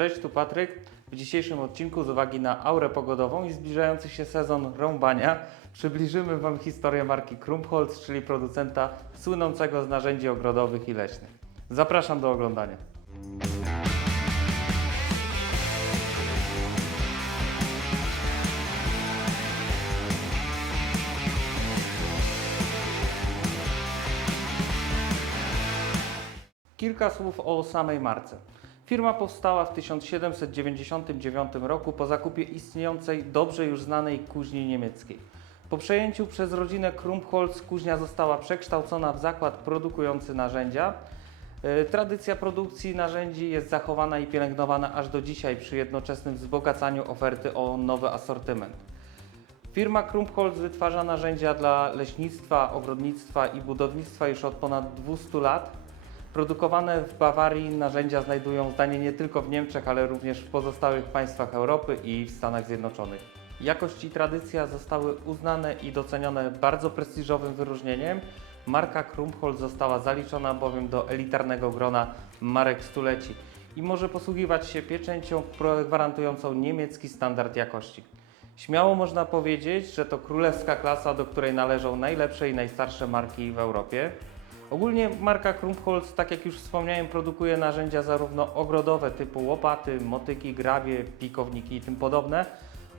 Cześć, tu Patryk. W dzisiejszym odcinku z uwagi na aurę pogodową i zbliżający się sezon rąbania przybliżymy Wam historię marki Krumpholz, czyli producenta słynącego z narzędzi ogrodowych i leśnych. Zapraszam do oglądania. Kilka słów o samej marce. Firma powstała w 1799 roku po zakupie istniejącej, dobrze już znanej kuźni niemieckiej. Po przejęciu przez rodzinę Krumpholz kuźnia została przekształcona w zakład produkujący narzędzia. E, Tradycja produkcji narzędzi jest zachowana i pielęgnowana aż do dzisiaj przy jednoczesnym wzbogacaniu oferty o nowy asortyment. Firma Krumpholz wytwarza narzędzia dla leśnictwa, ogrodnictwa i budownictwa już od ponad 200 lat. Produkowane w Bawarii narzędzia znajdują zdanie nie tylko w Niemczech, ale również w pozostałych państwach Europy i w Stanach Zjednoczonych. Jakość i tradycja zostały uznane i docenione bardzo prestiżowym wyróżnieniem. Marka Krumpholz została zaliczona bowiem do elitarnego grona marek stuleci i może posługiwać się pieczęcią gwarantującą niemiecki standard jakości. Śmiało można powiedzieć, że to królewska klasa, do której należą najlepsze i najstarsze marki w Europie. Ogólnie marka Krumpholz, tak jak już wspomniałem, produkuje narzędzia zarówno ogrodowe typu łopaty, motyki, grabie, pikowniki i tym podobne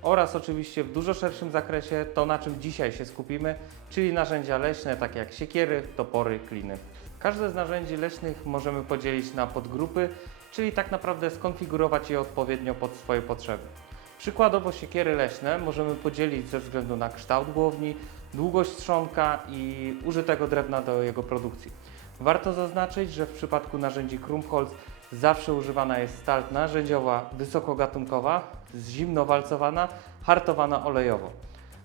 oraz oczywiście w dużo szerszym zakresie to, na czym dzisiaj się skupimy, czyli narzędzia leśne takie jak siekiery, topory, kliny. Każde z narzędzi leśnych możemy podzielić na podgrupy, czyli tak naprawdę skonfigurować je odpowiednio pod swoje potrzeby. Przykładowo siekiery leśne możemy podzielić ze względu na kształt głowni, długość trzonka i użytego drewna do jego produkcji. Warto zaznaczyć, że w przypadku narzędzi Krumpholz zawsze używana jest stal narzędziowa wysokogatunkowa, zimnowalcowana, hartowana olejowo.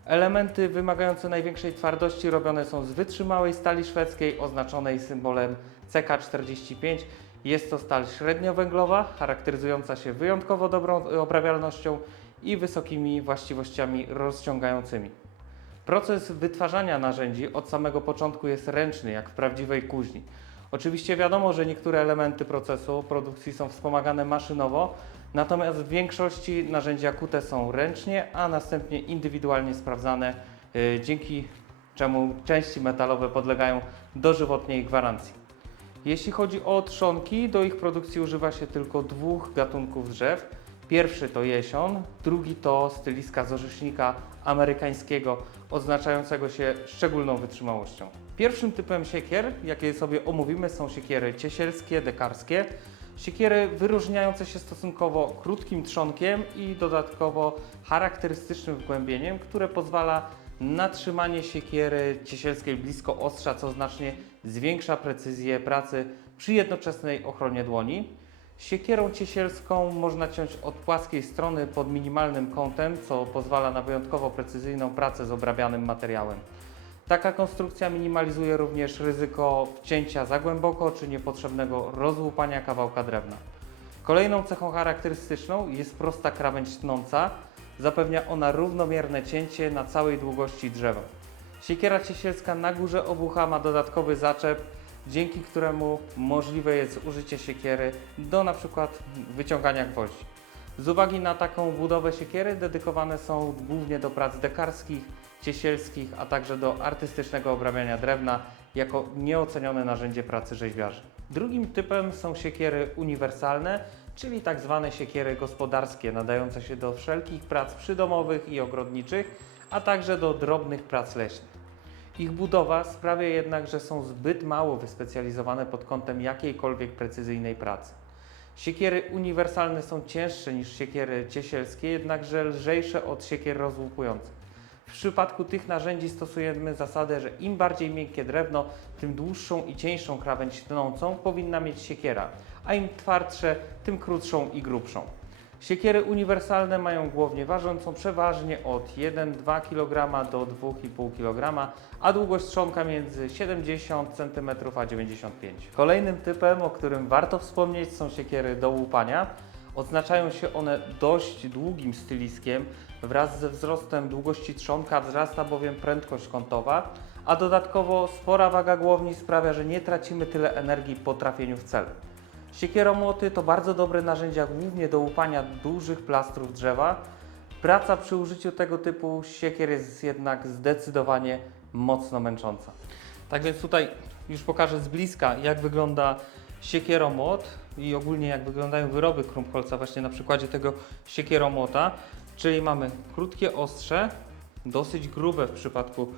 Elementy wymagające największej twardości robione są z wytrzymałej stali szwedzkiej oznaczonej symbolem CK45. Jest to stal średniowęglowa, charakteryzująca się wyjątkowo dobrą obrabialnością i wysokimi właściwościami rozciągającymi. Proces wytwarzania narzędzi od samego początku jest ręczny, jak w prawdziwej kuźni. Oczywiście wiadomo, że niektóre elementy procesu produkcji są wspomagane maszynowo, natomiast w większości narzędzia kute są ręcznie, a następnie indywidualnie sprawdzane, yy, dzięki czemu części metalowe podlegają dożywotniej gwarancji. Jeśli chodzi o trzonki, do ich produkcji używa się tylko dwóch gatunków drzew. Pierwszy to jesion, drugi to styliska z orzesznika amerykańskiego, oznaczającego się szczególną wytrzymałością. Pierwszym typem siekier, jakie sobie omówimy, są siekiery ciesielskie, dekarskie. Siekiery wyróżniające się stosunkowo krótkim trzonkiem i dodatkowo charakterystycznym wgłębieniem, które pozwala na trzymanie siekiery ciesielskiej blisko ostrza, co znacznie zwiększa precyzję pracy przy jednoczesnej ochronie dłoni. Siekierą ciesielską można ciąć od płaskiej strony pod minimalnym kątem, co pozwala na wyjątkowo precyzyjną pracę z obrabianym materiałem. Taka konstrukcja minimalizuje również ryzyko wcięcia za głęboko czy niepotrzebnego rozłupania kawałka drewna. Kolejną cechą charakterystyczną jest prosta krawędź tnąca. Zapewnia ona równomierne cięcie na całej długości drzewa. Siekiera ciesielska na górze obucha ma dodatkowy zaczep, dzięki któremu możliwe jest użycie siekiery do na przykład wyciągania gwoździ. Z uwagi na taką budowę siekiery dedykowane są głównie do prac dekarskich, ciesielskich, a także do artystycznego obrabiania drewna jako nieocenione narzędzie pracy rzeźbiarzy. Drugim typem są siekiery uniwersalne, czyli tak zwane siekiery gospodarskie, nadające się do wszelkich prac przydomowych i ogrodniczych, a także do drobnych prac leśnych. Ich budowa sprawia jednak, że są zbyt mało wyspecjalizowane pod kątem jakiejkolwiek precyzyjnej pracy. Siekiery uniwersalne są cięższe niż siekiery ciesielskie, jednakże lżejsze od siekier rozłupujących. W przypadku tych narzędzi stosujemy zasadę, że im bardziej miękkie drewno, tym dłuższą i cieńszą krawędź tnącą powinna mieć siekiera, a im twardsze, tym krótszą i grubszą. Siekiery uniwersalne mają głownię ważącą przeważnie od 1-2 kg do 2,5 kg, a długość trzonka między 70 cm a 95 Kolejnym typem, o którym warto wspomnieć, są siekiery do łupania. Odznaczają się one dość długim styliskiem. Wraz ze wzrostem długości trzonka wzrasta bowiem prędkość kątowa, a dodatkowo spora waga głowni sprawia, że nie tracimy tyle energii po trafieniu w cel. Siekieromłoty to bardzo dobre narzędzia głównie do łupania dużych plastrów drzewa. Praca przy użyciu tego typu siekier jest jednak zdecydowanie mocno męcząca. Tak więc tutaj już pokażę z bliska, jak wygląda siekieromłot i ogólnie jak wyglądają wyroby Krumpholza właśnie na przykładzie tego siekieromłota. Czyli mamy krótkie ostrze, dosyć grube w przypadku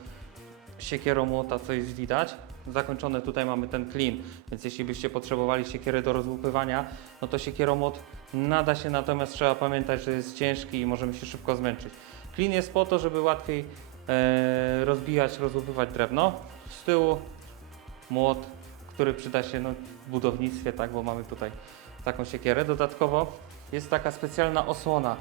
siekieromłota, co jest widać. Zakończone tutaj mamy ten klin, więc jeśli byście potrzebowali siekiery do rozłupywania, no to siekieromłot nada się, natomiast trzeba pamiętać, że jest ciężki i możemy się szybko zmęczyć. Klin jest po to, żeby łatwiej e, rozbijać, rozłupywać drewno. Z tyłu młot, który przyda się no, w budownictwie, tak, bo mamy tutaj taką siekierę. Dodatkowo jest taka specjalna osłona.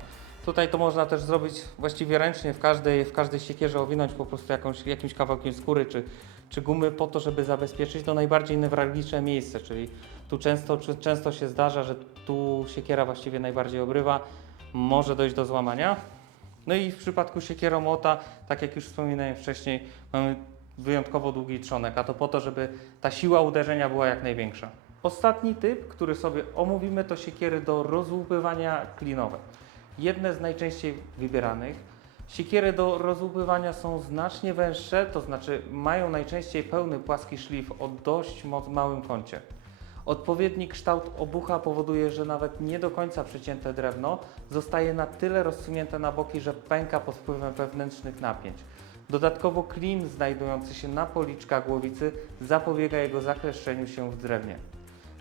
Tutaj to można też zrobić właściwie ręcznie, w każdej, w każdej siekierze owinąć po prostu jakąś, jakimś kawałkiem skóry czy, czy gumy po to, żeby zabezpieczyć to najbardziej newralgiczne miejsce, czyli tu często, często się zdarza, że tu siekiera właściwie najbardziej obrywa, może dojść do złamania. No i w przypadku siekieromłota, tak jak już wspominałem wcześniej, mamy wyjątkowo długi trzonek, a to po to, żeby ta siła uderzenia była jak największa. Ostatni typ, który sobie omówimy, to siekiery do rozłupywania klinowe. Jedne z najczęściej wybieranych. Siekiery do rozłupywania są znacznie węższe, to znaczy mają najczęściej pełny płaski szlif o dość małym kącie. Odpowiedni kształt obucha powoduje, że nawet nie do końca przecięte drewno zostaje na tyle rozsunięte na boki, że pęka pod wpływem wewnętrznych napięć. Dodatkowo klin znajdujący się na policzkach głowicy zapobiega jego zakleszczeniu się w drewnie.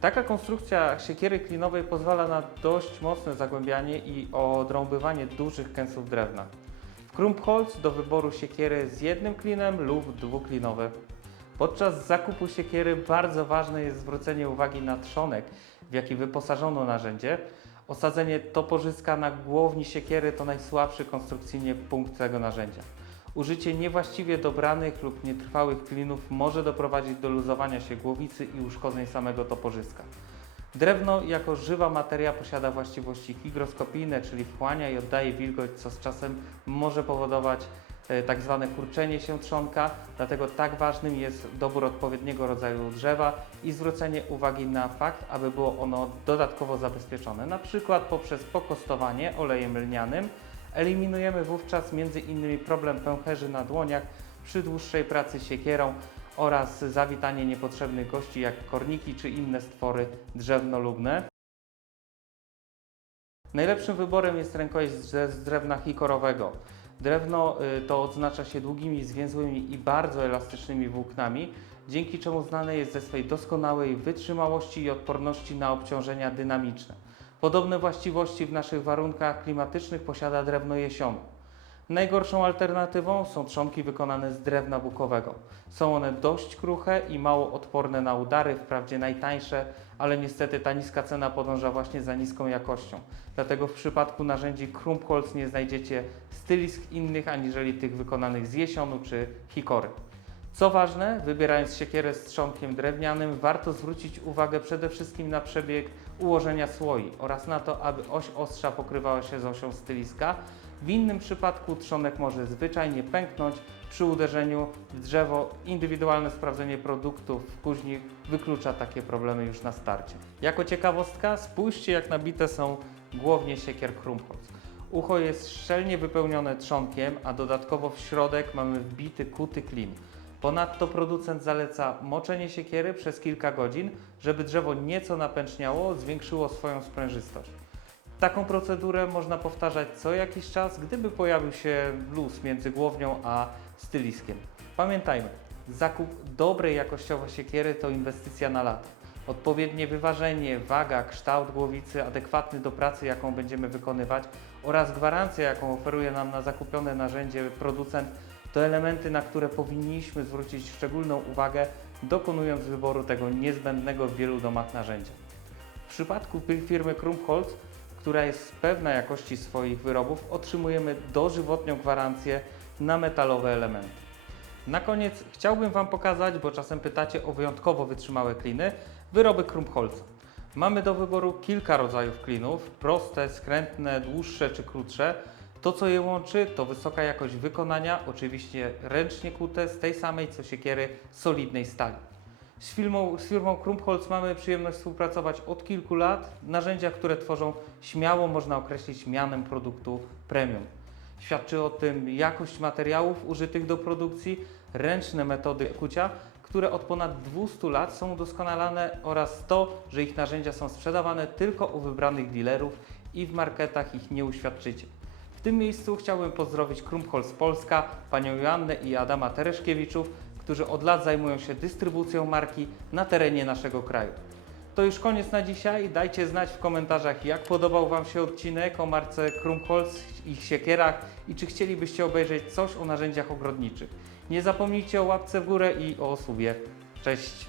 Taka konstrukcja siekiery klinowej pozwala na dość mocne zagłębianie i odrąbywanie dużych kęsów drewna. W Krumpholz do wyboru siekiery z jednym klinem lub dwuklinowe. Podczas zakupu siekiery bardzo ważne jest zwrócenie uwagi na trzonek, w jaki wyposażono narzędzie. Osadzenie toporzyska na głowni siekiery to najsłabszy konstrukcyjnie punkt tego narzędzia. Użycie niewłaściwie dobranych lub nietrwałych klinów może doprowadzić do luzowania się głowicy i uszkodzeń samego toporzyska. Drewno jako żywa materia posiada właściwości higroskopijne, czyli wchłania i oddaje wilgoć, co z czasem może powodować e, tak zwane kurczenie się trzonka, dlatego tak ważnym jest dobór odpowiedniego rodzaju drzewa i zwrócenie uwagi na fakt, aby było ono dodatkowo zabezpieczone, na przykład poprzez pokostowanie olejem lnianym. Eliminujemy wówczas m.in. problem pęcherzy na dłoniach przy dłuższej pracy siekierą oraz zawitanie niepotrzebnych gości jak korniki czy inne stwory drzewnolubne. Najlepszym wyborem jest rękojeść z drewna hikorowego. Drewno y, to odznacza się długimi, zwięzłymi i bardzo elastycznymi włóknami, dzięki czemu znane jest ze swej doskonałej wytrzymałości i odporności na obciążenia dynamiczne. Podobne właściwości w naszych warunkach klimatycznych posiada drewno jesionu. Najgorszą alternatywą są trzonki wykonane z drewna bukowego. Są one dość kruche i mało odporne na udary, wprawdzie najtańsze, ale niestety ta niska cena podąża właśnie za niską jakością. Dlatego w przypadku narzędzi Krumpholz nie znajdziecie stylisk innych aniżeli tych wykonanych z jesionu czy hikory. Co ważne, wybierając siekierę z trzonkiem drewnianym, warto zwrócić uwagę przede wszystkim na przebieg ułożenia słoi oraz na to, aby oś ostrza pokrywała się z osią styliska. W innym przypadku trzonek może zwyczajnie pęknąć przy uderzeniu w drzewo. Indywidualne sprawdzenie produktów w kuźni wyklucza takie problemy już na starcie. Jako ciekawostka, spójrzcie jak nabite są głownie siekier Krumpholz. Ucho jest szczelnie wypełnione trzonkiem, a dodatkowo w środek mamy wbity kuty klin. Ponadto producent zaleca moczenie siekiery przez kilka godzin, żeby drzewo nieco napęczniało, zwiększyło swoją sprężystość. Taką procedurę można powtarzać co jakiś czas, gdyby pojawił się luz między głownią a styliskiem. Pamiętajmy, zakup dobrej jakościowo siekiery to inwestycja na lata. Odpowiednie wyważenie, waga, kształt głowicy adekwatny do pracy, jaką będziemy wykonywać oraz gwarancja, jaką oferuje nam na zakupione narzędzie producent, to elementy, na które powinniśmy zwrócić szczególną uwagę, dokonując wyboru tego niezbędnego w wielu domach narzędzia. W przypadku firmy Krumpholz, która jest pewna jakości swoich wyrobów, otrzymujemy dożywotnią gwarancję na metalowe elementy. Na koniec chciałbym Wam pokazać, bo czasem pytacie o wyjątkowo wytrzymałe kliny, wyroby Krumpholza. Mamy do wyboru kilka rodzajów klinów, proste, skrętne, dłuższe czy krótsze. To, co je łączy, to wysoka jakość wykonania, oczywiście ręcznie kute z tej samej co siekiery solidnej stali. Z firmą, z firmą Krumpholz mamy przyjemność współpracować od kilku lat. Narzędzia, które tworzą, śmiało można określić mianem produktu premium. Świadczy o tym jakość materiałów użytych do produkcji, ręczne metody kucia, które od ponad 200 lat są udoskonalane oraz to, że ich narzędzia są sprzedawane tylko u wybranych dealerów i w marketach ich nie uświadczycie. Tym miejscu chciałbym pozdrowić Krumpholz Polska, panią Joannę i Adama Tereszkiewiczów, którzy od lat zajmują się dystrybucją marki na terenie naszego kraju. To już koniec na dzisiaj. Dajcie znać w komentarzach, jak podobał Wam się odcinek o marce Krumpholz, ich siekierach i czy chcielibyście obejrzeć coś o narzędziach ogrodniczych. Nie zapomnijcie o łapce w górę i o subie. Cześć!